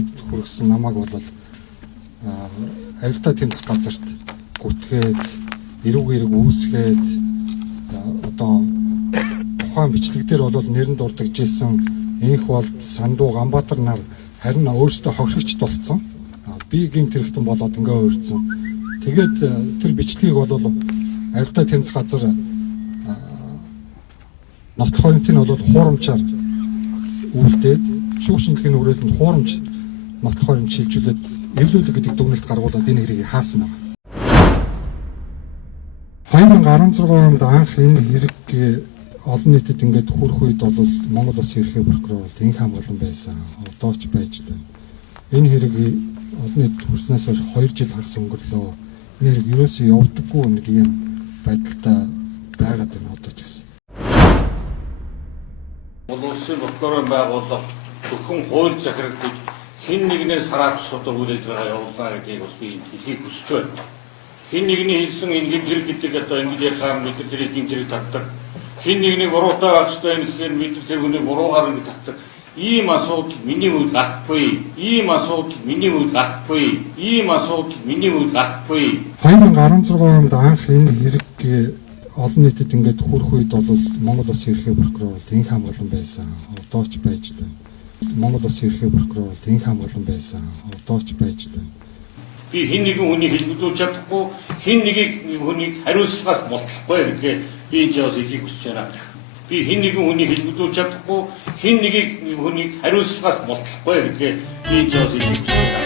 нийтэд хүргэсэн намайг бол аюултай тэмцэх газарт гүтгээд эрүүг үүсгээд одоо тухайн бичлэг дээр бол нэрэнд дурдж ирсэн энх болд Сандуу Ганбаатар нар харин өөрсдөө хохирогчд болсон. Би гинт хэрэгтэн болоод ингээ өөрцөн. Тэгээд тэр бичлэгийг бол аюултай тэмцэх газар нотлохын нь бол хуурамчаар үлдээд шүүгшинтгэхийн үрэлтэнд хуурамч нотлохоор шилжүүлээд эвлүүлэг гэдэг дүгнэлт гаргуулад энэ хэргийг хаасан байна. 2016 онд анх энэ хэрэг олон нийтэд ингээд хүрэх үед бол Монгол Улсын ерхий прокурор бол инх хамгаалан байсан. Одоо ч байж байна. Энэ хэрэг олон нийтэд хүрснээс хойш 2 жил хагас өнгөрлөө. Энэ хэрэг ерөөсөө явдаггүй нэг юм байдалтай байгаад байна одоо ч гэсэн. Монгол Улсын прокурорын байгууллага зөвхөн хууль захирагдаж хэн нэгнээс хараад судар үйл ажиллагаа явуулна гэдгийг бас би хэлхийг хүсэж байна. Хэн нэгний хэлсэн энэ гэмтрэг гэдэг одоо ингэж ярихаар бид тэрийг гэмтрэг татдаг. Хэн нэгний буруутай авчтай энэ гэхээр бид тэр хүний буруугаар ингэ татдаг. Ийм асуудал миний үед гарахгүй. Ийм асуудал миний үед гарахгүй. Ийм асуудал миний үед гарахгүй. 2016 онд анх энэ хэрэг олон нийтэд ингээд хүрэх үед бол Монгол Улсын ерхий прокурор бол инх хамгаалан байсан. Одоо ч байж байна. Монгол Улсын ерхий прокурор бол инх хамгаалан байсан. Одоо ч байж байна. Би хэн нэгэн хүнийг хэлбэлүүлж чадахгүй, хэн хүнийг хариуцлагаас болтохгүй гэдгээ би энэ жаас хэлхийг хүсэж байна. Би хэн нэгэн хүнийг хэлбэлүүлж чадахгүй, хэн хүнийг хариуцлагаас болтохгүй гэдгээ би энэ жаас хэлхийг хүсэж байна.